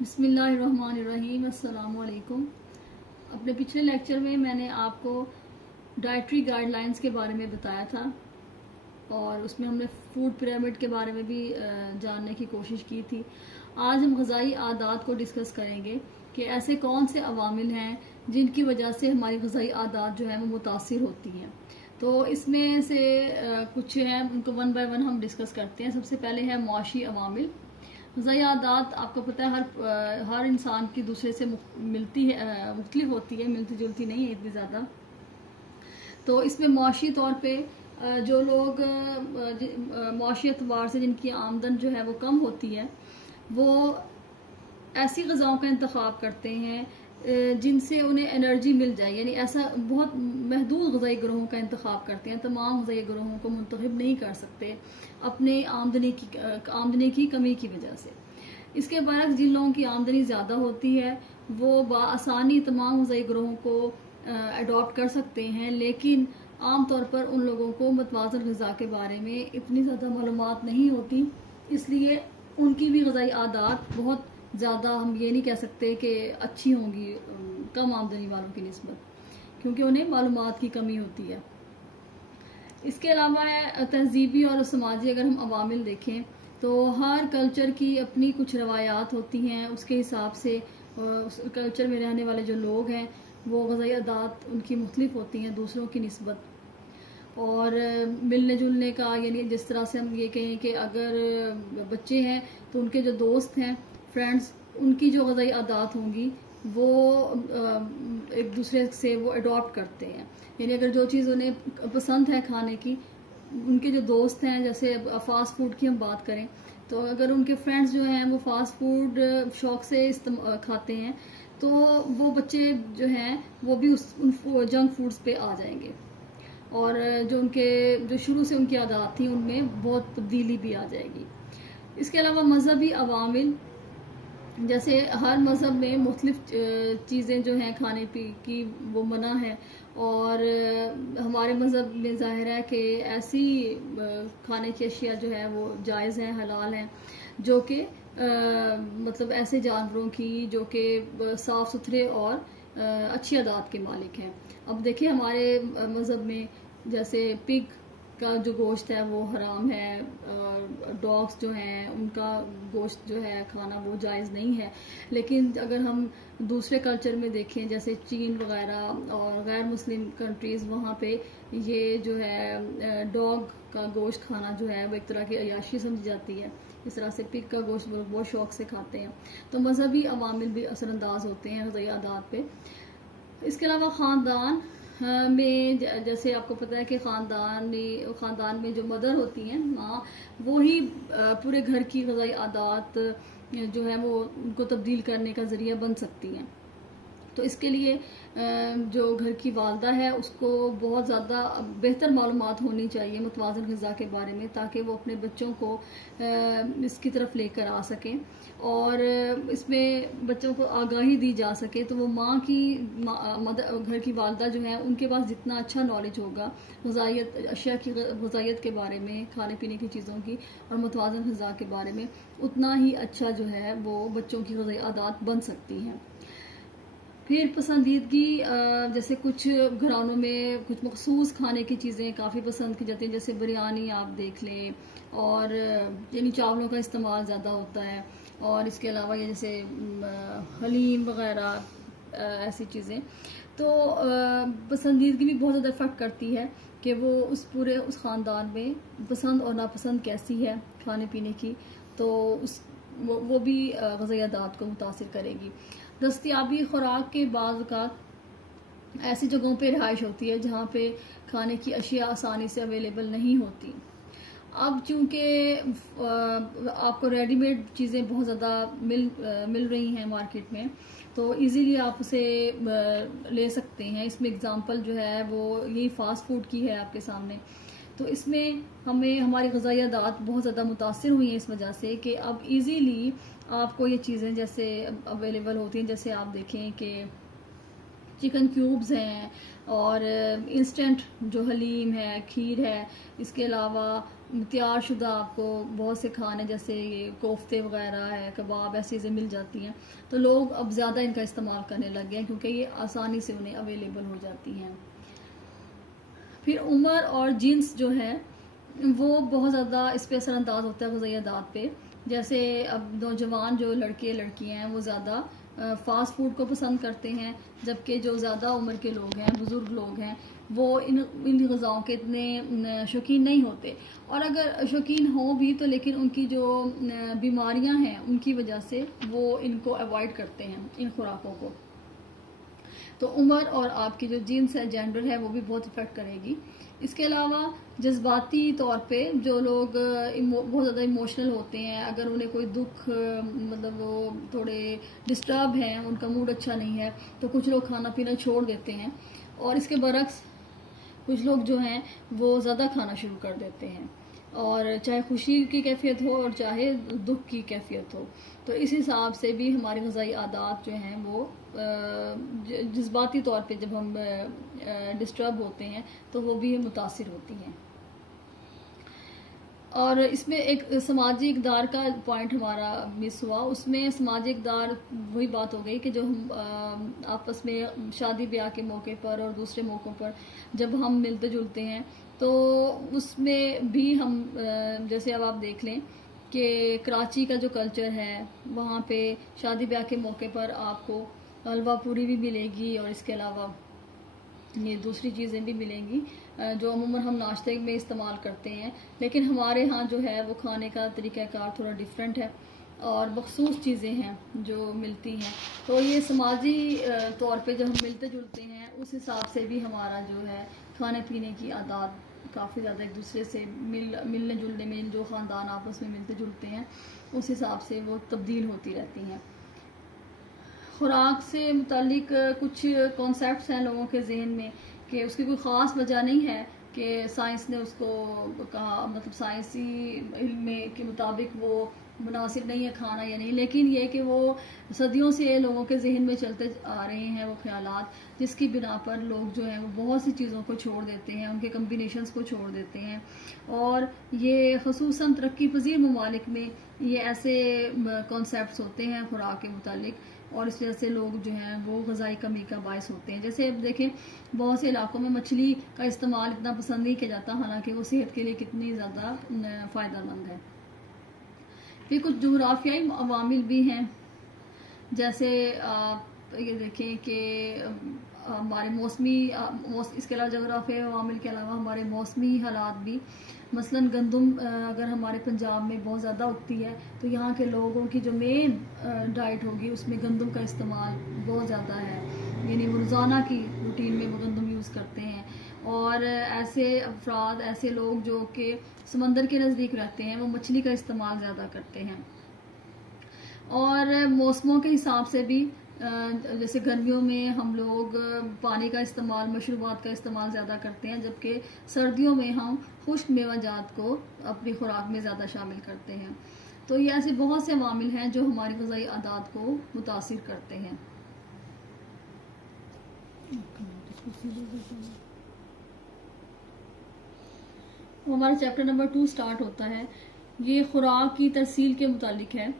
बिस्मिल्लाहिर्रहमानिर्रहीम। अस्सलाम वालेकुम। अपने पिछले लेक्चर में मैंने आपको डाइटरी गाइडलाइंस के बारे में बताया था और उसमें हमने फूड पिरामिड के बारे में भी जानने की कोशिश की थी। आज हम ग़िज़ाई आदात को डिस्कस करेंगे कि ऐसे कौन से अवामिल हैं जिनकी वजह से हमारी ग़िज़ाई आदात जो है वो मुतासिर होती हैं। तो इसमें से कुछ हैं, उनको वन बाय वन हम डिस्कस करते हैं। सबसे पहले है मुआशी अवामिल। ग़िज़ाई आदात आपको पता है हर इंसान की दूसरे से मिलती है, मुख्तलिफ होती है, मिलती जुलती नहीं है इतनी ज़्यादा। तो इसमें मुआशी तौर पे जो लोग मुआशी एतबार से जिनकी आमदन जो है वो कम होती है, वो ऐसी ग़िज़ाओं का इंतखाब करते हैं जिनसे उन्हें एनर्जी मिल जाए। यानी ऐसा बहुत महदूद ग़िज़ाई ग्रोहों का इंतखाब करते हैं। तमाम ग़िज़ाई ग्रोहों को मुंतखब नहीं कर सकते अपने आमदनी की कमी की वजह से। इसके बरक्स जिन लोगों की आमदनी ज़्यादा होती है वो बआसानी तमाम ग़िज़ाई ग्रोहों को अडॉप्ट कर सकते हैं, लेकिन आम तौर पर उन लोगों को मतवाज़न ग़िज़ा के बारे में इतनी ज़्यादा मालूमात नहीं होती, इसलिए उनकी भी ग़िज़ाई आदात बहुत ज़्यादा हम ये नहीं कह सकते कि अच्छी होंगी कम आमदनी वालों की निस्बत, क्योंकि उन्हें मालूमात की कमी होती है। इसके अलावा तहज़ीबी और समाजी अगर हम अवामिल देखें तो हर कल्चर की अपनी कुछ रवायात होती हैं, उसके हिसाब से उस कल्चर में रहने वाले जो लोग हैं वो ग़िज़ाई आदात उनकी मुख्तलिफ होती हैं दूसरों की निस्बत। और मिलने जुलने का, यानी जिस तरह से हम ये कहें कि अगर बच्चे हैं तो उनके जो दोस्त हैं, फ्रेंड्स, उनकी जो ग़िज़ाई आदात होंगी वो एक दूसरे से वो अडॉप्ट करते हैं। यानी अगर जो चीज़ उन्हें पसंद है खाने की, उनके जो दोस्त हैं, जैसे फ़ास्ट फूड की हम बात करें तो अगर उनके फ्रेंड्स जो हैं वो फ़ास्ट फूड शौक़ से खाते हैं तो वो बच्चे जो हैं वो भी उन जंक फूड्स पे आ जाएंगे और जो शुरू से उनकी आदत थी उनमें बहुत तब्दीली भी आ जाएगी। इसके अलावा मज़हबी अवामिल, जैसे हर मज़हब में मुख्तलिफ चीज़ें जो हैं खाने पी की वो मना है, और हमारे मज़हब में ज़ाहिर है कि ऐसी खाने की अशिया जो है वो जायज़ हैं, हलाल हैं, जो कि मतलब ऐसे जानवरों की जो कि साफ़ सुथरे और अच्छी आदात के मालिक हैं। अब देखिए हमारे मज़हब में जैसे पिग का जो गोश्त है वो हराम है, डॉग्स जो हैं उनका गोश्त जो है खाना वो जायज़ नहीं है। लेकिन अगर हम दूसरे कल्चर में देखें जैसे चीन वगैरह और गैर मुस्लिम कंट्रीज़, वहाँ पे ये जो है डॉग का गोश्त खाना जो है वो एक तरह की अयाशी समझी जाती है। इस तरह से पिग का गोश्त बहुत शौक़ से खाते हैं। तो मज़हबी अवामिल भी असरअंदाज होते हैं ग़िज़ाई आदात पे। इसके अलावा ख़ानदान में, जैसे आपको पता है कि ख़ानदान में जो मदर होती हैं, माँ, वो ही पूरे घर की ग़िज़ाई आदात जो है वो उनको तब्दील करने का ज़रिया बन सकती हैं। तो इसके लिए जो घर की वालदा है उसको बहुत ज़्यादा बेहतर मालूमात होनी चाहिए मुतवाज़न ग़िज़ा के बारे में, ताकि वो अपने बच्चों को इसकी तरफ लेकर आ सकें और इसमें बच्चों को आगाही दी जा सके। तो वो माँ की घर की वालदा जो है उनके पास जितना अच्छा नॉलेज होगा अशिया की ग़िज़ाइयत के बारे में, खाने पीने की चीज़ों की और मुतवाज़न ग़िज़ा के बारे में, उतना ही अच्छा जो है वो बच्चों की ग़िज़ाई आदात बन सकती हैं। फिर पसंदीदगी, जैसे कुछ घरानों में कुछ मखसूस खाने की चीज़ें काफ़ी पसंद की जाती हैं, जैसे बिरयानी आप देख लें, और यानी चावलों का इस्तेमाल ज़्यादा होता है। और इसके अलावा ये जैसे हलीम वग़ैरह ऐसी चीज़ें। तो पसंदीदगी भी बहुत ज़्यादा इफ़ेक्ट करती है कि वो उस ख़ानदान में पसंद और नापसंद कैसी है खाने पीने की, तो वो भी ग़िज़ाई आदात को मुतासिर करेगी। दस्तयाबी खुराक के बाज़ ऐसी जगहों पे रिहाइश होती है जहाँ पे खाने की अशिया आसानी से अवेलेबल नहीं होती। अब चूँकि आपको रेडीमेड चीज़ें बहुत ज़्यादा मिल रही हैं मार्केट में, तो इजीली आप उसे ले सकते हैं। इसमें एग्ज़ाम्पल जो है वो यही फ़ास्ट फूड की है आपके सामने। तो इसमें हमारी ग़िज़ाई आदात बहुत ज़्यादा मुतासिर हुई हैं इस वजह से कि अब इजीली आपको ये चीज़ें जैसे अवेलेबल होती हैं। जैसे आप देखें कि चिकन क्यूब्स हैं, और इंस्टेंट जो हलीम है, खीर है, इसके अलावा तैयार शुदा आपको बहुत से खाने जैसे ये कोफ्ते वगैरह है, कबाब, ऐसी चीज़ें मिल जाती हैं। तो लोग अब ज़्यादा इनका इस्तेमाल करने लग गए हैं क्योंकि ये आसानी से उन्हें अवेलेबल हो जाती हैं। फिर उम्र और जीन्स जो है वो बहुत ज़्यादा इस पर असरअंदाज होता है ग़िज़ाइयादात पे। जैसे अब नौजवान जो लड़के लड़कियां हैं वो ज़्यादा फ़ास्ट फूड को पसंद करते हैं, जबकि जो ज़्यादा उम्र के लोग हैं, बुज़ुर्ग लोग हैं, वो इन ग़िज़ाओं के इतने शौकीन नहीं होते। और अगर शौकीन हो भी तो लेकिन उनकी जो बीमारियां हैं उनकी वजह से वो इनको अवॉइड करते हैं, इन खुराकों को। तो उम्र और आपकी जो जीन्स है, जेंडर है, वो भी बहुत इफ़ेक्ट करेगी। इसके अलावा जज्बाती तौर पे जो लोग बहुत ज़्यादा इमोशनल होते हैं, अगर उन्हें कोई दुख मतलब वो थोड़े डिस्टर्ब हैं, उनका मूड अच्छा नहीं है, तो कुछ लोग खाना पीना छोड़ देते हैं। और इसके बरक्स कुछ लोग जो हैं वो ज़्यादा खाना शुरू कर देते हैं, और चाहे खुशी की कैफियत हो और चाहे दुख की कैफियत हो। तो इस हिसाब से भी हमारी ग़िज़ाई आदात जो हैं वो जज्बाती तौर पे जब हम डिस्टर्ब होते हैं तो वो भी मुतासिर होती हैं। और इसमें एक समाजी इक़दार का पॉइंट हमारा मिस हुआ। उसमें समाजी इक़दार वही बात हो गई कि जो हम आपस में शादी ब्याह के मौके पर और दूसरे मौक़ों पर जब हम मिलते जुलते हैं तो उसमें भी हम जैसे अब आप देख लें कि कराची का जो कल्चर है वहाँ पे शादी ब्याह के मौके पर आपको हलवा पूरी भी मिलेगी, और इसके अलावा ये दूसरी चीज़ें भी मिलेंगी जो अमूमन हम नाश्ते में इस्तेमाल करते हैं। लेकिन हमारे यहाँ जो है वो खाने का तरीक़ाकार थोड़ा डिफरेंट है और मखसूस चीज़ें हैं जो मिलती हैं। तो ये समाजी तौर पे जब हम मिलते जुलते हैं उस हिसाब से भी हमारा जो है खाने पीने की आदत काफ़ी ज़्यादा एक दूसरे से मिलने जुलने में, जो ख़ानदान आपस में मिलते जुलते हैं उस हिसाब से वो तब्दील होती रहती हैं। खुराक से मुतालिक कुछ कॉन्सेप्ट्स हैं लोगों के जहन में कि उसकी कोई ख़ास वजह नहीं है कि साइंस ने उसको कहा, मतलब साइंसी इल्म के मुताबिक वो मुनासिब नहीं है खाना या नहीं, लेकिन ये कि वो सदियों से लोगों के जहन में चलते आ रहे हैं वो ख्यालात, जिसकी बिना पर लोग जो हैं वो बहुत सी चीज़ों को छोड़ देते हैं, उनके कम्बिनेशंस को छोड़ देते हैं। और ये ख़ुसूसन तरक्की पजीर ममालिक में ये ऐसे कॉन्सेप्ट्स होते हैं खुराक के मुतालिक, और इस वजह से लोग जो हैं वो ग़िज़ाई कमी का बायस होते हैं। जैसे अब देखें बहुत से इलाकों में मछली का इस्तेमाल इतना पसंद नहीं किया जाता, हालांकि वो सेहत के लिए कितनी ज़्यादा फ़ायदेमंद है। फिर कुछ जोग्राफियाई अवामिल भी हैं, जैसे आप ये देखें कि हमारे मौसमी इसके अलावा जोग्राफियाई अवामिल के अलावा हमारे मौसमी हालात भी, मसलन गंदम अगर हमारे पंजाब में बहुत ज़्यादा उगती है तो यहाँ के लोगों की जो मेन डाइट होगी उसमें गंदम का इस्तेमाल बहुत ज़्यादा है, यानी वो रोज़ाना की रूटीन में वो गंदम यूज़ करते हैं। और ऐसे अफराद, ऐसे लोग जो कि समंदर के नज़दीक रहते हैं वो मछली का इस्तेमाल ज़्यादा करते हैं। और मौसमों के हिसाब से भी जैसे गर्मियों में हम लोग पानी का इस्तेमाल, मशरूबात का इस्तेमाल ज़्यादा करते हैं, जबकि सर्दियों में हम खुश्क मेवाजात को अपनी खुराक में ज़्यादा शामिल करते हैं। तो ये ऐसे बहुत से अवामिल हैं जो हमारी ग़िज़ाई आदात को मुतासिर करते हैं। हमारा चैप्टर नंबर 2 स्टार्ट होता है। ये खुराक की तरसील के मुतालिक है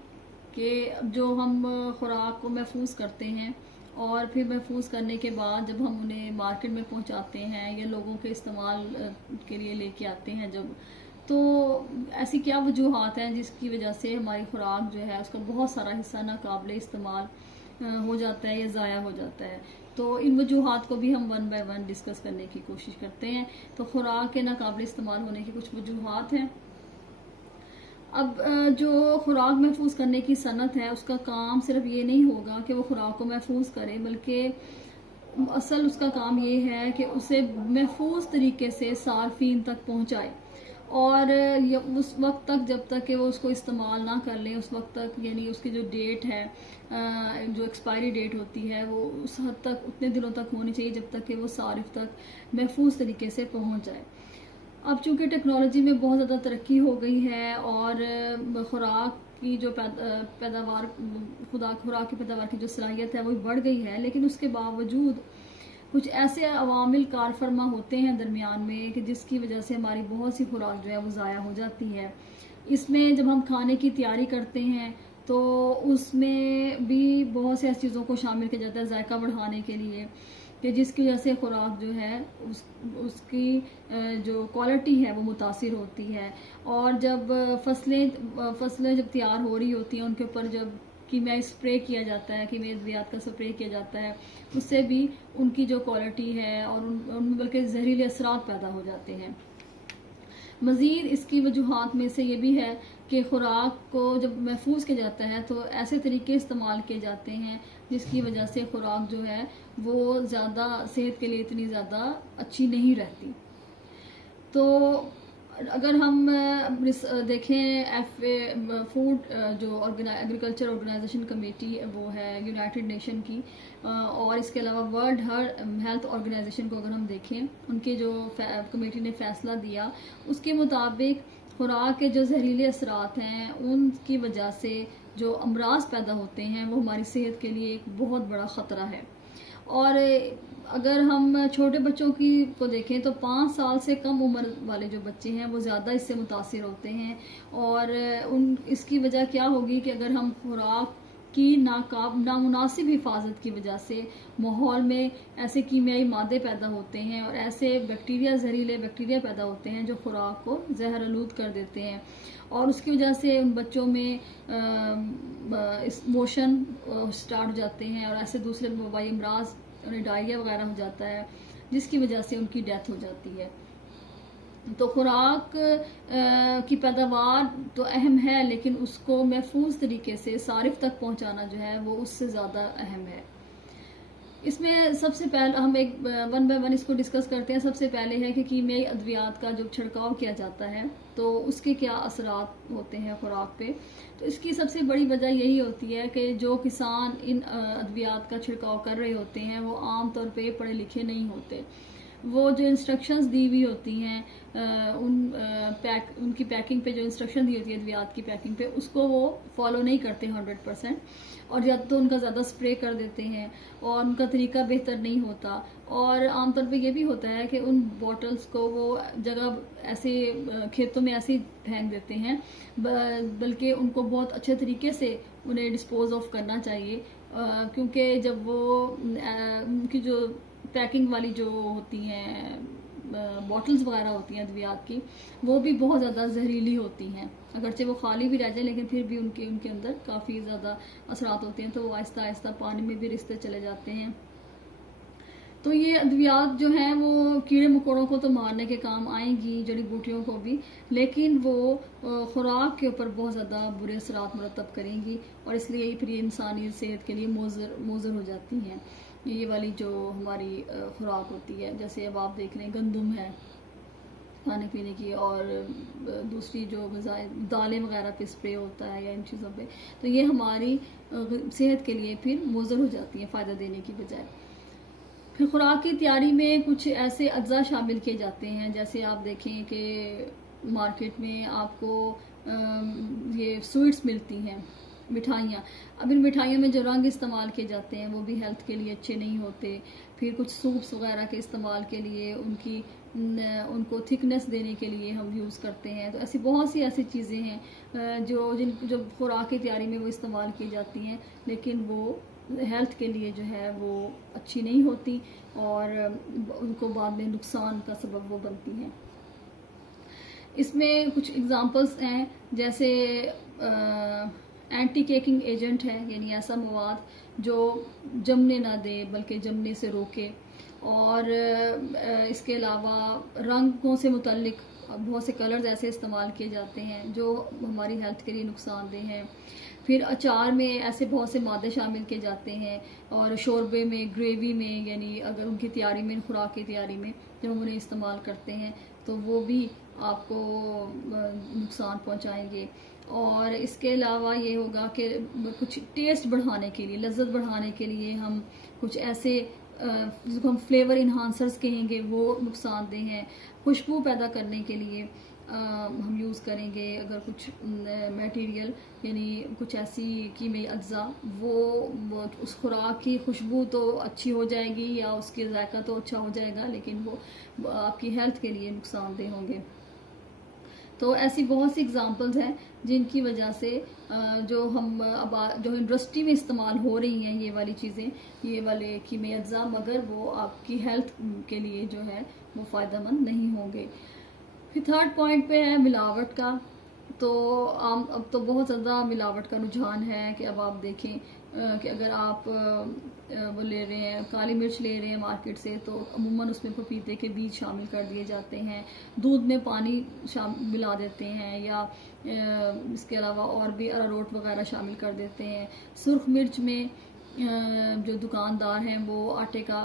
कि जो हम खुराक को महफूज करते हैं और फिर महफूज करने के बाद जब हम उन्हें मार्केट में पहुंचाते हैं या लोगों के इस्तेमाल के लिए लेके आते हैं जब, तो ऐसी क्या वजूहात हैं जिसकी वजह से हमारी खुराक जो है उसका बहुत सारा हिस्सा नाकाबिले इस्तेमाल हो जाता है या ज़ाया हो जाता है। तो इन वजूहात को भी हम वन बाय वन डिस्कस करने की कोशिश करते हैं। तो खुराक के नाकाबिले इस्तेमाल होने की कुछ वजूहात हैं। अब जो खुराक महफूज करने की सनत है उसका काम सिर्फ ये नहीं होगा कि वो खुराक को महफूज करे, बल्कि असल उसका काम ये है कि उसे महफूज तरीके से सार्फिन तक पहुंचाए, और उस वक्त तक जब तक कि वो उसको इस्तेमाल ना कर लें उस वक्त तक, यानी उसकी जो डेट है, जो एक्सपायरी डेट होती है वो उस हद तक, उतने दिनों तक होनी चाहिए जब तक कि वो सारिफ तक महफूज तरीके से पहुंच जाए। अब चूँकि टेक्नोलॉजी में बहुत ज़्यादा तरक्की हो गई है और खुराक की जो पैदावार खुराक की पैदावार की जो सलाहियत है वो बढ़ गई है, लेकिन उसके बावजूद कुछ ऐसे अवामिल कार फरमा होते हैं दरमियान में कि जिसकी वजह से हमारी बहुत सी खुराक जो है वो ज़ाया हो जाती है। इसमें जब हम खाने की तैयारी करते हैं तो उसमें भी बहुत से ऐसी चीज़ों को शामिल किया जाता है जायका बढ़ाने के लिए, कि जिसकी वजह से खुराक जो है उसकी जो क्वालिटी है वो मुतासिर होती है। और जब फसलें जब तैयार हो रही होती हैं उनके ऊपर जब कीमियाई स्प्रे किया जाता है, कीमियाई अद्वियात का स्प्रे किया जाता है, उससे भी उनकी जो क्वालिटी है और उनमें बल्कि जहरीले असरात पैदा हो जाते हैं। मज़ीद इसकी वजूहात में से ये भी है कि खुराक को जब महफूज किया जाता है तो ऐसे तरीके इस्तेमाल किए जाते हैं जिसकी वजह से खुराक जो है वो ज़्यादा सेहत के लिए इतनी ज़्यादा अच्छी नहीं रहती। तो अगर हम देखें फूड जो एग्रीकल्चर ऑर्गेनाइजेशन कमेटी वो है यूनाइटेड नेशन की, और इसके अलावा वर्ल्ड हेल्थ ऑर्गेनाइजेशन को अगर हम देखें, उनके जो कमेटी ने फैसला दिया उसके मुताबिक खुराक के जो जहरीले असरात हैं उनकी वजह से जो अमराज पैदा होते हैं वो हमारी सेहत के लिए एक बहुत बड़ा ख़तरा है। और अगर हम छोटे बच्चों की को देखें तो 5 साल से कम उम्र वाले जो बच्चे हैं वो ज़्यादा इससे मुतासिर होते हैं। और इसकी वजह क्या होगी कि अगर हम खुराक की नामुनासिब हिफाजत की वजह से माहौल में ऐसे कीमियाई मादे पैदा होते हैं और ऐसे जहरीले बैक्टीरिया पैदा होते हैं जो खुराक को जहर आलूद कर देते हैं, और उसकी वजह से उन बच्चों में मोशन स्टार्ट हो जाते हैं और ऐसे दूसरे वबाई अमराज, उन्हें डायरिया वगैरह हो जाता है जिसकी वजह से उनकी डेथ हो जाती है। तो खुराक की पैदावार तो अहम है, लेकिन उसको महफूज तरीके से सारिफ तक पहुंचाना जो है वो उससे ज़्यादा अहम है। इसमें सबसे पहले हम एक वन बाय वन इसको डिस्कस करते हैं। सबसे पहले है कि कीमियाई अद्वियात का जब छिड़काव किया जाता है तो उसके क्या असरात होते हैं खुराक पे। तो इसकी सबसे बड़ी वजह यही होती है कि जो किसान इन अद्वियात का छिड़काव कर रहे होते हैं वो आम तौर पे पढ़े लिखे नहीं होते। वो जो इंस्ट्रक्शंस दी हुई होती हैं उनकी पैकिंग पे जो इंस्ट्रक्शन दी होती है अद्वियात की पैकिंग पे, उसको वो फॉलो नहीं करते 100%, और या तो उनका ज़्यादा स्प्रे कर देते हैं और उनका तरीका बेहतर नहीं होता। और आमतौर पे ये भी होता है कि उन बॉटल्स को वो जगह ऐसे खेतों में ऐसे ही फेंक देते हैं, बल्कि उनको बहुत अच्छे तरीके से उन्हें डिस्पोज ऑफ करना चाहिए, क्योंकि जब वो उनकी जो पैकिंग वाली जो होती हैं बॉटल्स वगैरह होती हैं अद्वियात की, वो भी बहुत ज़्यादा जहरीली होती हैं। अगरचे वो खाली भी रह जाए लेकिन फिर भी उनके अंदर काफ़ी ज़्यादा असरात होते हैं, तो वो आहिस्ता आहिस्ता पानी में भी रिश्ते चले जाते हैं। तो ये अद्वियात जो हैं वो कीड़े मकोड़ों को तो मारने के काम आएंगी, जड़ी बूटियों को भी, लेकिन वो खुराक के ऊपर बहुत ज़्यादा बुरे असरात मुरतब करेंगी और इसलिए फिर ये इंसानी सेहत के लिए मोज़र हो जाती हैं। ये वाली जो हमारी खुराक होती है, जैसे अब आप देख लें गंदम है खाने पीने की, और दूसरी जो ग़िज़ाएँ दालें वगैरह पे स्प्रे होता है या इन चीज़ों पे, तो ये हमारी सेहत के लिए फिर मुज़र हो जाती हैं फ़ायदा देने की बजाय। फिर खुराक की तैयारी में कुछ ऐसे अज्जा शामिल किए जाते हैं, जैसे आप देखें कि मार्केट में आपको ये स्वीट्स मिलती हैं, मिठाइयाँ। अब इन मिठाइयों में जो रंग इस्तेमाल किए जाते हैं वो भी हेल्थ के लिए अच्छे नहीं होते। फिर कुछ सूप्स वगैरह के इस्तेमाल के लिए उनको थिकनेस देने के लिए हम यूज़ करते हैं। तो ऐसी बहुत सी ऐसी चीज़ें हैं जो खुराक की तैयारी में वो इस्तेमाल की जाती हैं, लेकिन वो हेल्थ के लिए जो है वो अच्छी नहीं होती और उनको बाद में नुकसान का सबब वो बनती हैं। इसमें कुछ एग्जांपल्स हैं, जैसे एंटी केकिंग एजेंट है, यानी ऐसा मवाद जो जमने ना दे बल्कि जमने से रोके। और इसके अलावा रंगों से मुतल्लिक बहुत से कलर्स ऐसे इस्तेमाल किए जाते हैं जो हमारी हेल्थ के लिए नुकसानदेह हैं। फिर अचार में ऐसे बहुत से मादे शामिल किए जाते हैं, और शोरबे में, ग्रेवी में, यानी अगर उनकी तैयारी में, खुराक की तैयारी में जब हम उन्हें इस्तेमाल करते हैं तो वो भी आपको नुकसान पहुंचाएंगे। और इसके अलावा ये होगा कि कुछ टेस्ट बढ़ाने के लिए, लज्जत बढ़ाने के लिए हम कुछ ऐसे जिसको हम फ्लेवर इन्हांसर्स कहेंगे वो नुकसानदेह हैं। खुशबू पैदा करने के लिए हम यूज़ करेंगे, अगर कुछ मटेरियल यानी कुछ ऐसी कीमई अज्जा, वो उस खुराक की खुशबू तो अच्छी हो जाएगी या उसके जायका तो अच्छा हो जाएगा, लेकिन वो आपकी हेल्थ के लिए नुकसानदेह होंगे। तो ऐसी बहुत सी एग्जांपल्स हैं जिनकी वजह से जो हम जो इंडस्ट्री में इस्तेमाल हो रही हैं ये वाली चीज़ें, ये वाले कीमई अज्जा, मगर वो आपकी हेल्थ के लिए जो है वो फ़ायदेमंद नहीं होंगे। फिर थर्ड पॉइंट पे है मिलावट का। तो अब तो बहुत ज़्यादा मिलावट का रुझान है कि अब आप देखें कि अगर आप वो ले रहे हैं, काली मिर्च ले रहे हैं मार्केट से, तो अमूमन उसमें पपीते के बीज शामिल कर दिए जाते हैं, दूध में पानी मिला देते हैं, या इसके अलावा और भी अरारोट वगैरह शामिल कर देते हैं। सुर्ख मिर्च में जो दुकानदार हैं वो आटे का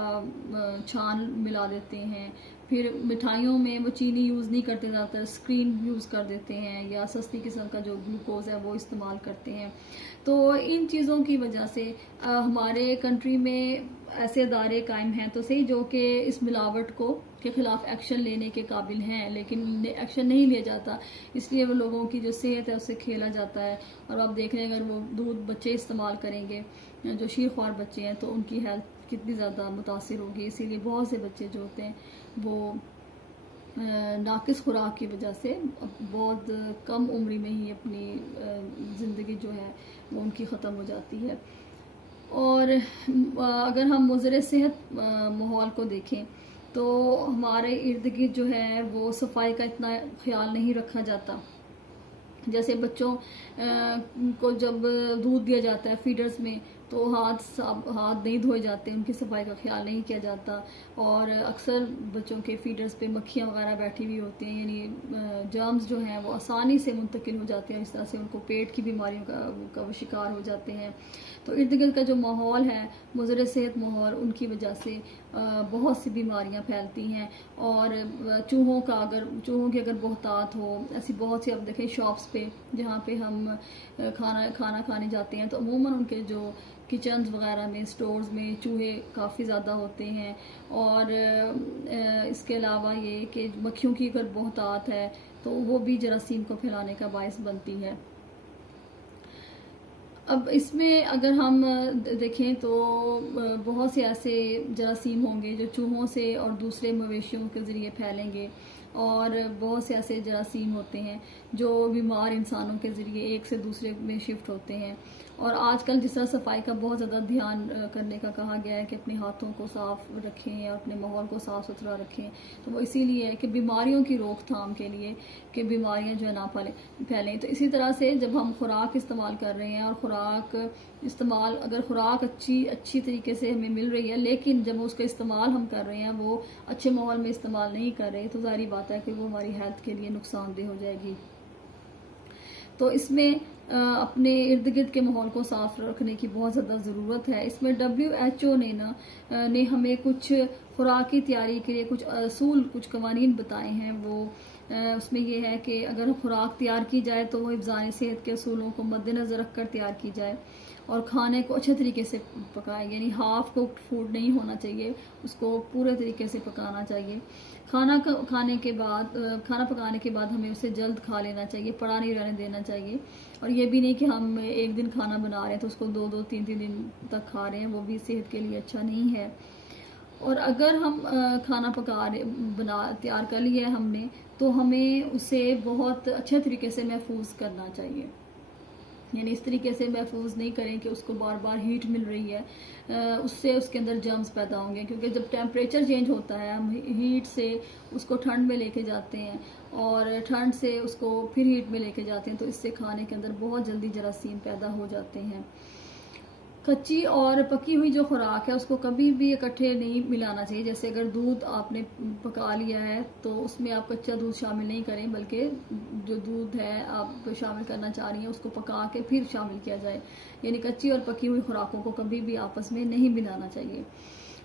छान मिला देते हैं। फिर मिठाइयों में वो चीनी यूज़ नहीं करते, ज़्यादातर स्क्रीन यूज़ कर देते हैं, या सस्ती किस्म का जो ग्लूकोज है वो इस्तेमाल करते हैं। तो इन चीज़ों की वजह से हमारे कंट्री में ऐसे अदारे कायम हैं तो सही जो कि इस मिलावट को के ख़िलाफ़ एक्शन लेने के काबिल हैं, लेकिन एक्शन नहीं लिया जाता, इसलिए वो लोगों की जो सेहत है उससे खेला जाता है। और आप देख रहे हैं अगर वो दूध बच्चे इस्तेमाल करेंगे, जो शीरख्वार बच्चे हैं, तो उनकी हेल्थ कितनी ज़्यादा मुतासिर होगी। इसीलिए बहुत से बच्चे जो होते हैं वो नाकिस खुराक की वजह से बहुत कम उम्र में ही अपनी ज़िंदगी जो है वो उनकी ख़त्म हो जाती है। और अगर हम मुज़र सेहत माहौल को देखें तो हमारे इर्द गिर्द जो है वो सफाई का इतना ख्याल नहीं रखा जाता। जैसे बच्चों को जब दूध दिया जाता है फीडर्स में, तो हाथ नहीं धोए जाते, उनकी सफाई का ख्याल नहीं किया जाता, और अक्सर बच्चों के फीडर्स पे मक्खियाँ वगैरह बैठी हुई होती हैं, यानी जर्म्स जो हैं वो आसानी से मुंतकिल हो जाते हैं, इस तरह से उनको पेट की बीमारियों का वो शिकार हो जाते हैं। तो इर्द गिर्द का जो माहौल है, मुज़र सेहत माहौल, उनकी वजह से बहुत सी बीमारियां फैलती हैं। और चूहों की अगर बहुतात हो, ऐसी बहुत सी आप देखें शॉप्स पे जहाँ पे हम खाना खाने जाते हैं, तो अमूमन उनके जो किचन्स वगैरह में, स्टोर्स में चूहे काफ़ी ज़्यादा होते हैं। और इसके अलावा ये कि मक्खियों की अगर बहुतात है तो वो भी जरासीम को फैलाने का बायस बनती है। अब इसमें अगर हम देखें तो बहुत से ऐसे जरासीम होंगे जो चूहों से और दूसरे मवेशियों के ज़रिए फैलेंगे, और बहुत से ऐसे जरासीम होते हैं जो बीमार इंसानों के ज़रिए एक से दूसरे में शिफ्ट होते हैं। और आजकल जिस तरह सफाई का बहुत ज़्यादा ध्यान करने का कहा गया है कि अपने हाथों को साफ़ रखें और अपने माहौल को साफ़ सुथरा रखें, तो वो इसीलिए है कि बीमारियों की रोकथाम के लिए, कि बीमारियां जो है ना फैलें। तो इसी तरह से जब हम खुराक इस्तेमाल कर रहे हैं, और अगर खुराक अच्छी तरीके से हमें मिल रही है, लेकिन जब उसका इस्तेमाल हम कर रहे हैं वो अच्छे माहौल में इस्तेमाल नहीं कर रहे, तो ज़ाहिर बात है कि वो हमारी हेल्थ के लिए नुकसानदेह हो जाएगी। तो इसमें अपने इर्द गिर्द के माहौल को साफ रखने की बहुत ज़्यादा ज़रूरत है। इसमें WHO ने हमें कुछ खुराकी तैयारी के लिए कुछ असूल, कुछ कवानीन बताए हैं। वो उसमें ये है कि अगर खुराक तैयार की जाए तो वो हिफ़्ज़ान सेहत के असूलों को मद्देनज़र रख कर तैयार की जाए, और खाने को अच्छे तरीके से पकाएं, यानी हाफ कुक्ड फूड नहीं होना चाहिए, उसको पूरे तरीके से पकाना चाहिए। खाना पकाने के बाद हमें उसे जल्द खा लेना चाहिए, पड़ा नहीं रहने देना चाहिए। और ये भी नहीं कि हम एक दिन खाना बना रहे हैं तो उसको 2-2, 3-3 दिन तक खा रहे हैं, वो भी सेहत के लिए अच्छा नहीं है। और अगर हम खाना तैयार कर लिया है हमने, तो हमें उसे बहुत अच्छे तरीके से महफूज करना चाहिए, यानी इस तरीके से महफूज नहीं करें कि उसको बार बार हीट मिल रही है, उससे उसके अंदर जर्म्स पैदा होंगे, क्योंकि जब टेम्परेचर चेंज होता है हम हीट से उसको ठंड में लेके जाते हैं, और ठंड से उसको फिर हीट में लेके जाते हैं, तो इससे खाने के अंदर बहुत जल्दी जरासीम पैदा हो जाते हैं। कच्ची और पकी हुई जो खुराक है उसको कभी भी इकट्ठे नहीं मिलाना चाहिए। जैसे अगर दूध आपने पका लिया है तो उसमें आप कच्चा दूध शामिल नहीं करें, बल्कि जो दूध है आप शामिल करना चाह रही हैं उसको पका के फिर शामिल किया जाए। यानी कच्ची और पकी हुई खुराकों को कभी भी आपस में नहीं मिलाना चाहिए।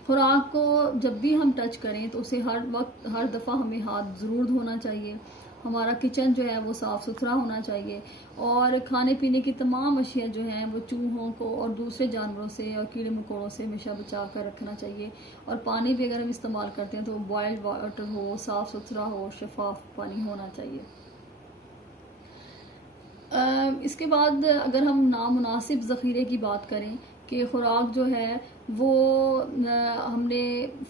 खुराक को जब भी हम टच करें तो उसे हर दफ़ा हमें हाथ ज़रूर धोना चाहिए। हमारा किचन जो है वो साफ़ सुथरा होना चाहिए, और खाने पीने की तमाम अशिया जो हैं वो चूहों को और दूसरे जानवरों से और कीड़े मकोड़ों से हमेशा बचा कर रखना चाहिए। और पानी भी अगर हम इस्तेमाल करते हैं तो बॉयल्ड वाटर हो, साफ़ सुथरा हो, शफाफ पानी होना चाहिए। इसके बाद अगर हम नामुनासिब ज़ख़ीरे की बात करें कि ख़ुराक जो है वो हमने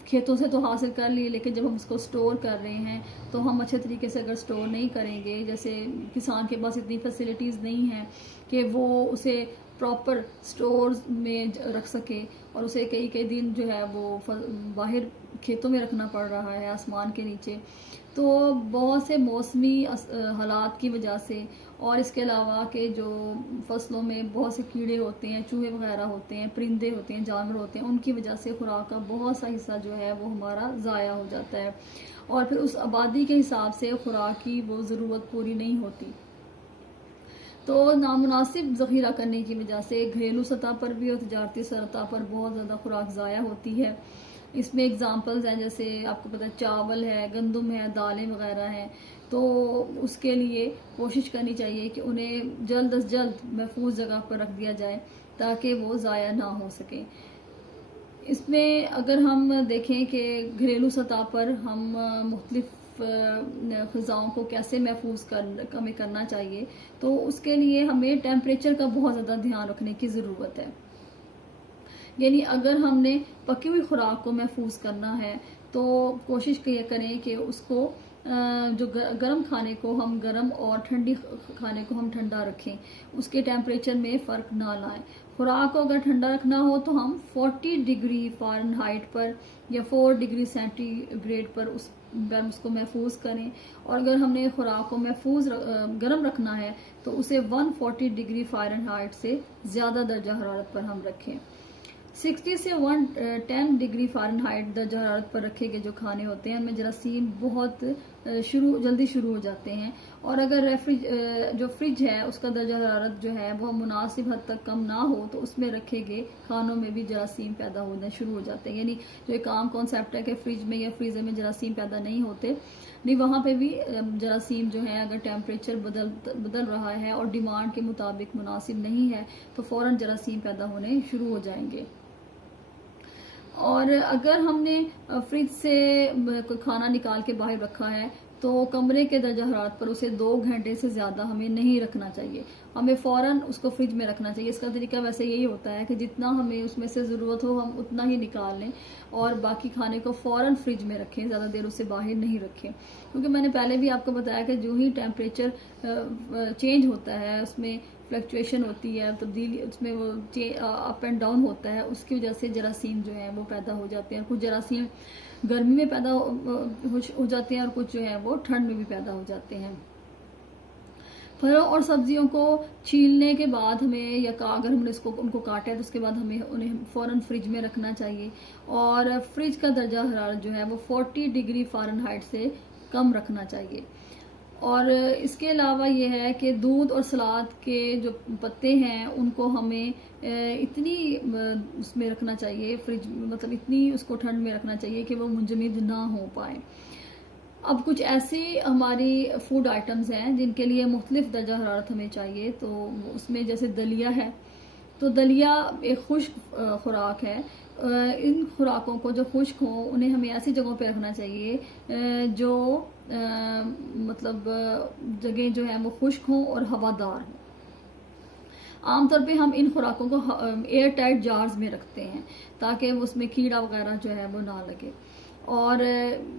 खेतों से तो हासिल कर ली, लेकिन जब हम उसको स्टोर कर रहे हैं तो हम अच्छे तरीके से अगर स्टोर नहीं करेंगे, जैसे किसान के पास इतनी फैसिलिटीज़ नहीं हैं कि वो उसे प्रॉपर स्टोर में रख सके, और उसे कई कई दिन जो है वो बाहर खेतों में रखना पड़ रहा है आसमान के नीचे, तो बहुत से मौसमी हालात की वजह से, और इसके अलावा के जो फसलों में बहुत से कीड़े होते हैं, चूहे वगैरह होते हैं, परिंदे होते हैं, जानवर होते हैं, उनकी वजह से खुराक का बहुत सा हिस्सा जो है वो हमारा ज़ाया हो जाता है, और फिर उस आबादी के हिसाब से खुराक की वो ज़रूरत पूरी नहीं होती। तो नामुनासिब ज़ख़ीरा करने की वजह से घरेलू सतह पर भी और तजारती सतह पर बहुत ज़्यादा खुराक ज़ाया होती है। इसमें एग्ज़ाम्पल्स हैं, जैसे आपको पता है चावल है, गंदम है, दालें वगैरह हैं, तो उसके लिए कोशिश करनी चाहिए कि उन्हें जल्द अज जल्द महफूज जगह पर रख दिया जाए ताकि वो ज़ाया ना हो सके। इसमें अगर हम देखें कि घरेलू सतह पर हम मुख्तलिफ ग़िज़ाओं को कैसे महफूज हमें करना चाहिए, तो उसके लिए हमें टेम्परेचर का बहुत ज़्यादा ध्यान रखने की ज़रूरत है। यानी अगर हमने पकी हुई खुराक को महफूज करना है तो कोशिश करें कि उसको जो गर्म खाने को हम गर्म और ठंडी खाने को हम ठंडा रखें, उसके टेम्परेचर में फ़र्क ना लाएं। खुराक को अगर ठंडा रखना हो तो हम 40 डिग्री फ़ारेनहाइट पर या 4 डिग्री सेंटीग्रेड पर उसको महफूज करें, और अगर हमने खुराक को महफूज गर्म रखना है तो उसे 140 डिग्री फ़ारेनहाइट से ज़्यादा दर्जा हरारत पर हम रखें। 60 से 110 डिग्री फ़ारेनहाइट दर्जा हरारत पर रखे गए जो खाने होते हैं उनमें जरासीम बहुत जल्दी शुरू हो जाते हैं, और अगर जो फ्रिज है उसका दर्जा हरारत जो है वो मुनासिब हद तक कम ना हो तो उसमें रखे गए खानों में भी जरासीम पैदा होने शुरू हो जाते हैं। यानी जो एक आम कॉन्सेप्ट है कि फ्रिज में या फ्रीज़र में जरासीम पैदा नहीं होते, नहीं, वहाँ पे भी जरासीम जो है अगर टेम्परेचर बदल रहा है और डिमांड के मुताबिक मुनासिब नहीं है तो फ़ौरन जरासीम पैदा होने शुरू हो जाएंगे। और अगर हमने फ्रिज से कोई खाना निकाल के बाहर रखा है तो कमरे के दर्जा हरारत पर उसे 2 घंटे से ज़्यादा हमें नहीं रखना चाहिए, हमें फ़ौरन उसको फ्रिज में रखना चाहिए। इसका तरीका वैसे यही होता है कि जितना हमें उसमें से ज़रूरत हो हम उतना ही निकाल लें और बाकी खाने को फ़ौरन फ्रिज में रखें, ज़्यादा देर उसे बाहर नहीं रखें, क्योंकि मैंने पहले भी आपको बताया कि जो ही टेम्परेचर चेंज होता है उसमें फ्लक्चुएशन होती है, तब्दीली उसमें वो अप एंड डाउन होता है, उसकी वजह से जरासीम जो है वो पैदा हो जाते हैं। कुछ जरासीम गर्मी में पैदा हो जाते हैं और कुछ जो है वो ठंड में भी पैदा हो जाते हैं। फलों और सब्जियों को छीलने के बाद हमें या अगर हमने उनको काटा है तो उसके बाद हमें उन्हें फ़ौरन फ्रिज में रखना चाहिए, और फ्रिज का दर्जा हरारत जो है वो 40 डिग्री फ़ारेनहाइट से कम रखना चाहिए। और इसके अलावा ये है कि दूध और सलाद के जो पत्ते हैं उनको हमें इतनी उसमें रखना चाहिए, फ्रिज मतलब इतनी उसको ठंड में रखना चाहिए कि वो मुंजमद ना हो पाए। अब कुछ ऐसी हमारी फूड आइटम्स हैं जिनके लिए मुख्तलिफ दर्जा हरारत हमें चाहिए, तो उसमें जैसे दलिया है, तो दलिया एक खुश्क खुराक है। इन खुराकों को जो खुश्क हो उन्हें हमें ऐसी जगहों पे रखना चाहिए जो मतलब जगह जो है वो खुश्क हो और हवादार हो। आमतौर पे हम इन खुराकों को एयर टाइट जार्स में रखते हैं ताकि उसमें कीड़ा वगैरह जो है वो ना लगे, और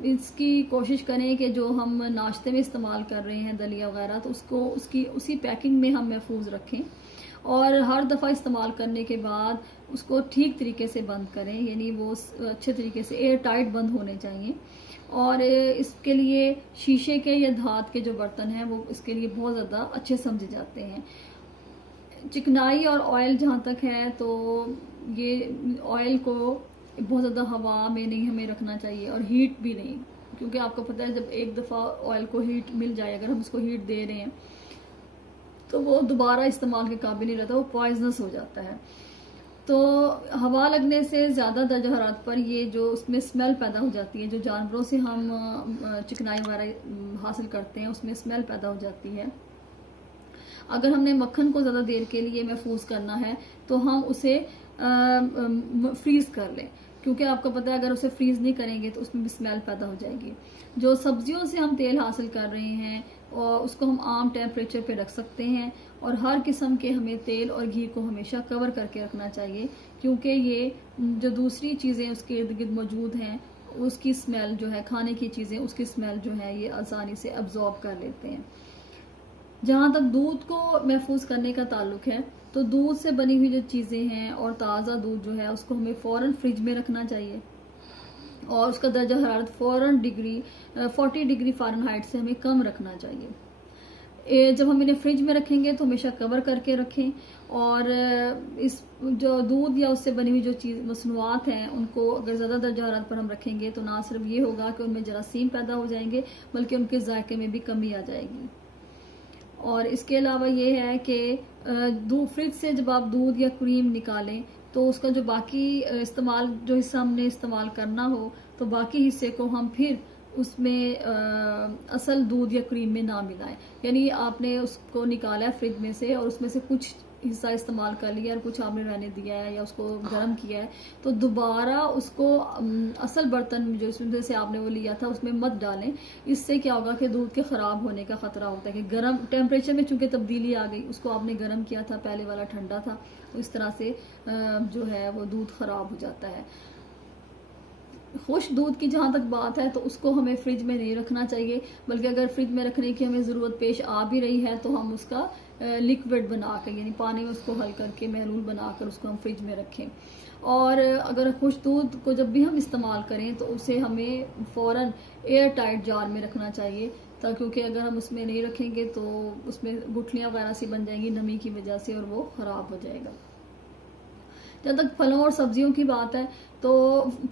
इसकी कोशिश करें कि जो हम नाश्ते में इस्तेमाल कर रहे हैं दलिया वगैरह तो उसको उसी पैकिंग में हम महफूज रखें, और हर दफ़ा इस्तेमाल करने के बाद उसको ठीक तरीके से बंद करें, यानी वो अच्छे तरीके से एयर टाइट बंद होने चाहिए। और इसके लिए शीशे के या धात के जो बर्तन हैं वो इसके लिए बहुत ज़्यादा अच्छे समझे जाते हैं। चिकनाई और ऑयल जहाँ तक है तो ये ऑयल को बहुत ज़्यादा हवा में नहीं हमें रखना चाहिए और हीट भी नहीं, क्योंकि आपको पता है जब एक दफ़ा ऑयल को हीट मिल जाए, अगर हम उसको हीट दे रहे हैं तो वो दोबारा इस्तेमाल के काबिल नहीं रहता, वो पॉइजनस हो जाता है। तो हवा लगने से ज़्यादा दर्जा हरारत पर ये जो उसमें स्मेल पैदा हो जाती है, जो जानवरों से हम चिकनाई वगैरह हासिल करते हैं उसमें स्मेल पैदा हो जाती है। अगर हमने मक्खन को ज़्यादा देर के लिए महफूज करना है तो हम उसे फ्रीज़ कर लें, क्योंकि आपको पता है अगर उसे फ्रीज़ नहीं करेंगे तो उसमें भी स्मेल पैदा हो जाएगी। जो सब्जियों से हम तेल हासिल कर रहे हैं और उसको हम आम टेम्परेचर पे रख सकते हैं। और हर किस्म के हमें तेल और घी को हमेशा कवर करके रखना चाहिए, क्योंकि ये जो दूसरी चीज़ें उसके इर्द गिर्द मौजूद हैं उसकी स्मेल जो है, खाने की चीज़ें उसकी स्मेल जो है ये आसानी से अब्जॉर्ब कर लेते हैं। जहाँ तक दूध को महफूज करने का ताल्लुक है, तो दूध से बनी हुई जो चीज़ें हैं और ताज़ा दूध जो है उसको हमें फ़ौरन फ्रिज में रखना चाहिए और उसका दर्जा हरारत फ़ौरन 40 डिग्री फ़ारेनहाइट से हमें कम रखना चाहिए। जब हम इन्हें फ्रिज में रखेंगे तो हमेशा कवर करके रखें। और इस जो दूध या उससे बनी हुई जो चीज़ मसनूआत हैं उनको अगर ज़्यादा दर्जा हरारत पर हम रखेंगे तो ना सिर्फ ये होगा कि उनमें जरासीम पैदा हो जाएंगे, बल्कि उनके जायके में भी कमी आ जाएगी। और इसके अलावा ये है कि फ्रिज से जब आप दूध या क्रीम निकालें तो उसका जो बाकी इस्तेमाल, जो हिस्सा हमने इस्तेमाल करना हो, तो बाकी हिस्से को हम फिर उसमें असल दूध या क्रीम में ना मिलाएं। यानी आपने उसको निकाला है फ्रिज में से और उसमें से कुछ हिस्सा इस्तेमाल कर लिया और कुछ आपने रहने दिया है या उसको गर्म किया है, तो दोबारा उसको असल बर्तन जो इसमें से आपने वो लिया था उसमें मत डालें। इससे क्या होगा कि दूध के ख़राब होने का ख़तरा होता है कि गर्म टेम्परेचर में चूंकि तब्दीली आ गई, उसको आपने गर्म किया था, पहले वाला ठंडा था, तो इस तरह से जो है वो दूध ख़राब हो जाता है। खुश दूध की जहाँ तक बात है तो उसको हमें फ्रिज में नहीं रखना चाहिए, बल्कि अगर फ्रिज में रखने की हमें ज़रूरत पेश आ भी रही है तो हम उसका लिक्विड बनाकर, यानी पानी में उसको हल करके महलूल बनाकर उसको हम फ्रिज में रखें। और अगर खुश दूध को जब भी हम इस्तेमाल करें तो उसे हमें फ़ौरन एयर टाइट जार में रखना चाहिए, क्योंकि अगर हम उसमें नहीं रखेंगे तो उसमें गुठलियाँ वगैरह सी बन जाएंगी नमी की वजह से और वो ख़राब हो जाएगा। जहाँ तक फलों और सब्जियों की बात है तो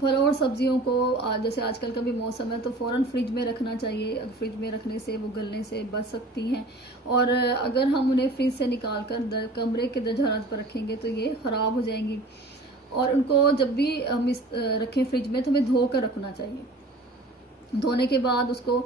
फलों और सब्जियों को जैसे आजकल का भी मौसम है तो फ़ौरन फ्रिज में रखना चाहिए। फ्रिज में रखने से वो गलने से बच सकती हैं, और अगर हम उन्हें फ्रिज से निकाल कर कमरे के दर्जा हरारत पर रखेंगे तो ये ख़राब हो जाएंगी। और उनको जब भी हम रखें फ्रिज में तो हमें धो कर रखना चाहिए। धोने के बाद उसको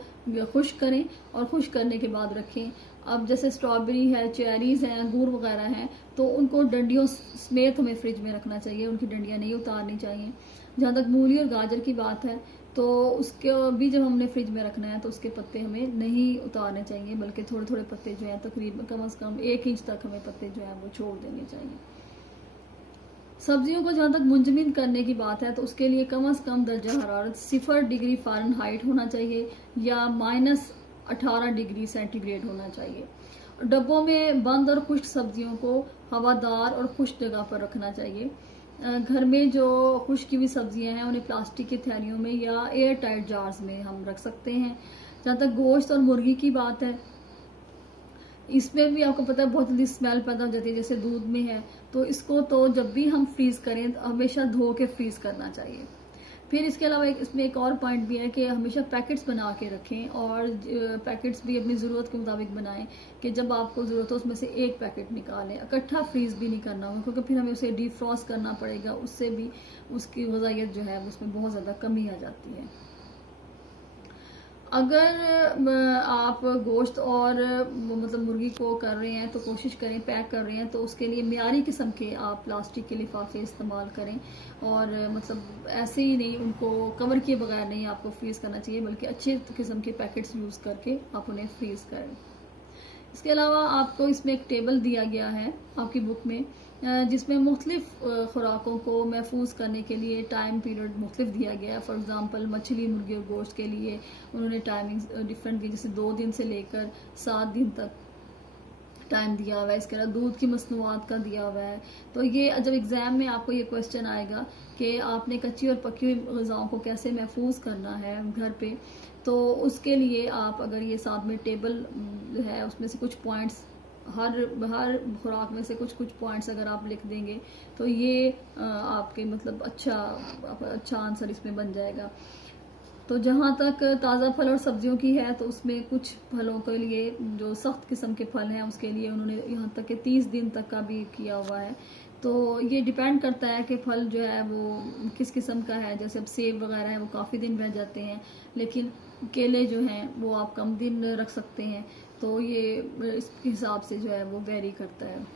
खुश्क करें और खुश्क करने के बाद रखें। अब जैसे स्ट्रॉबेरी है, चेरीज़ हैं, अंगूर वगैरह हैं, तो उनको डंडियों समेत हमें फ्रिज में रखना चाहिए, उनकी डंडियाँ नहीं उतारनी चाहिए। जहाँ तक मूली और गाजर की बात है तो उसके भी जब हमने फ्रिज में रखना है तो उसके पत्ते हमें नहीं उतारने चाहिए, बल्कि थोड़े थोड़े पत्ते जो हैं तकरीबन कम से कम 1 इंच तक हमें पत्ते जो हैं वो छोड़ देने चाहिए। सब्जियों को जहाँ तक मुंजमद करने की बात है तो उसके लिए कम से कम दर्जा हरारत 0 डिग्री फ़ारेनहाइट होना चाहिए या -18 डिग्री सेंटीग्रेड होना चाहिए। डब्बों में बंद और खुश्क सब्जियों को हवादार और खुश्क जगह पर रखना चाहिए। घर में जो खुश्क की हुई सब्जियां हैं उन्हें प्लास्टिक की थैलियों में या एयर टाइट जार्स में हम रख सकते हैं। जहाँ तक गोश्त और मुर्गी की बात है, इसमें भी आपको पता है बहुत जल्दी स्मेल पैदा हो जाती है जैसे दूध में है, तो इसको तो जब भी हम फ्रीज़ करें तो हमेशा धो के फ्रीज़ करना चाहिए। फिर इसके अलावा इसमें एक और पॉइंट भी है कि हमेशा पैकेट्स बना के रखें, और पैकेट्स भी अपनी ज़रूरत के मुताबिक बनाएं कि जब आपको ज़रूरत हो उसमें से एक पैकेट निकालें। इकट्ठा फ्रीज़ भी नहीं करना होगा क्योंकि फिर हमें उसे डीफ्रॉस्ट करना पड़ेगा, उससे भी उसकी ग़िज़ाइयत जो है उसमें बहुत ज़्यादा कमी आ जाती है। अगर आप गोश्त और मतलब मुर्गी को कर रहे हैं तो कोशिश करें, पैक कर रहे हैं तो उसके लिए मियारी किस्म के आप प्लास्टिक के लिफाफे इस्तेमाल करें, और मतलब ऐसे ही नहीं, उनको कवर किए बगैर नहीं आपको फ्रीज़ करना चाहिए, बल्कि अच्छे किस्म के पैकेट्स यूज़ करके आप उन्हें फ्रीज़ करें। इसके अलावा आपको इसमें एक टेबल दिया गया है आपकी बुक में, जिसमें मुख्तलिफ खुराकों को महफूज करने के लिए टाइम पीरियड मुख्तलिफ दिया गया है। फॉर एग्ज़ाम्पल मछली, मुर्गी और गोश्त के लिए उन्होंने टाइमिंग डिफरेंट दी, जैसे 2 दिन से लेकर 7 दिन तक टाइम दिया हुआ है। इसके अलावा दूध की मसनूआत का दिया हुआ है। तो ये जब एग्ज़ाम में आपको ये क्वेश्चन आएगा कि आपने कच्ची और पकी हुई ग़िज़ाओं को कैसे महफूज करना है घर पे, तो उसके लिए आप अगर ये साथ में टेबल है उसमें से कुछ पॉइंट्स, हर खुराक में से कुछ पॉइंट्स अगर आप लिख देंगे तो ये आपके मतलब अच्छा आंसर इसमें बन जाएगा। तो जहाँ तक ताज़ा फल और सब्जियों की है तो उसमें कुछ फलों के लिए जो सख्त किस्म के फल हैं उसके लिए उन्होंने यहाँ तक कि 30 दिन तक का भी किया हुआ है। तो ये डिपेंड करता है कि फल जो है वो किस किस्म का है। जैसे अब सेब वगैरह है वो काफ़ी दिन रह जाते हैं, लेकिन केले जो हैं वो आप कम दिन रख सकते हैं। तो ये इस हिसाब से जो है वो वेरी करता है।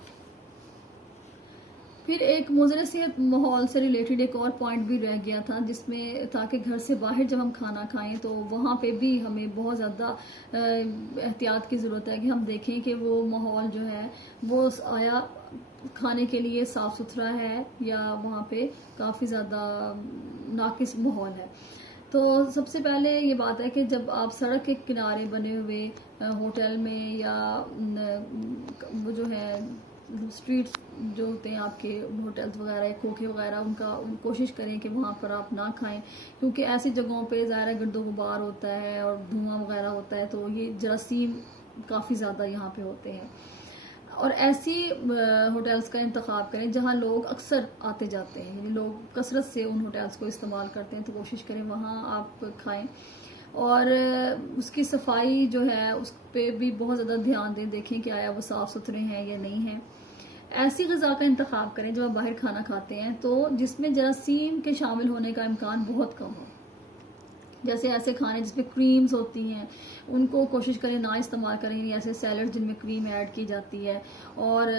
फिर एक मुज़र सेहत माहौल से रिलेटेड एक और पॉइंट भी रह गया था, जिसमें ताकि घर से बाहर जब हम खाना खाएं तो वहाँ पे भी हमें बहुत ज़्यादा एहतियात की ज़रूरत है कि हम देखें कि वो माहौल जो है वो आया खाने के लिए साफ़ सुथरा है या वहाँ पे काफ़ी ज़्यादा नाकिस माहौल है। तो सबसे पहले ये बात है कि जब आप सड़क के किनारे बने हुए होटल में या वो जो है स्ट्रीट्स जो होते हैं आपके होटल्स वगैरह या खोखे वगैरह, उनका कोशिश करें कि वहाँ पर आप ना खाएं, क्योंकि ऐसी जगहों पे ज़ाहिर गर्दो गुबार होता है और धुआं वगैरह होता है, तो ये जरासीम काफ़ी ज़्यादा यहाँ पे होते हैं। और ऐसी होटल्स का इंतखाब करें जहाँ लोग अक्सर आते जाते हैं, यानी लोग कसरत से उन होटल्स को इस्तेमाल करते हैं, तो कोशिश करें वहाँ आप खाएं। और उसकी सफाई जो है उस पर भी बहुत ज़्यादा ध्यान दें, देखें कि आया वो साफ़ सुथरे हैं या नहीं हैं। ऐसी ग़िज़ा का इंतखाब करें जब आप बाहर खाना खाते हैं तो जिसमें जरासीम के शामिल होने का इम्कान बहुत कम हो। जैसे ऐसे खाने जिसमें क्रीम्स होती हैं उनको कोशिश करें ना इस्तेमाल करें, ऐसे सैलड जिनमें क्रीम ऐड की जाती है, और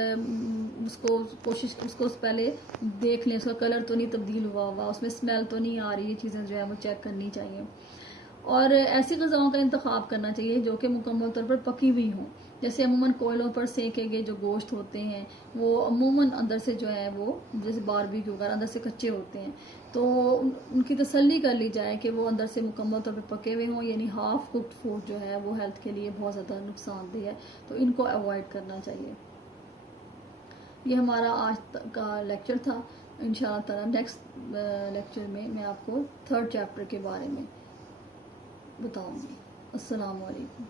उसको पहले देख लें उसका कलर तो नहीं तब्दील हुआ, उसमें स्मेल तो नहीं आ रही, ये चीज़ें जो है वो चेक करनी चाहिए। और ऐसी ग़िज़ाओं का इंतखाब करना चाहिए जो कि मुकम्मल तौर पर पकी हुई हों। जैसे अमूमन कोयलों पर सेके गए जो गोश्त होते हैं वो अमूमन अंदर से जो है वो जैसे बारबेक्यू वगैरह अंदर से कच्चे होते हैं, तो उनकी तसल्ली कर ली जाए कि वो अंदर से मुकम्मल तौर पर पके हुए हों, यानी हाफ़ कुक्ड फूड जो है वो हेल्थ के लिए बहुत ज़्यादा नुकसानदेह है, तो इनको अवॉइड करना चाहिए। ये हमारा आज का लेक्चर था। इंशाअल्लाह ताला नेक्स्ट लेक्चर में मैं आपको 3rd चैप्टर के बारे में बताऊँगी। अस्सलाम वालेकुम।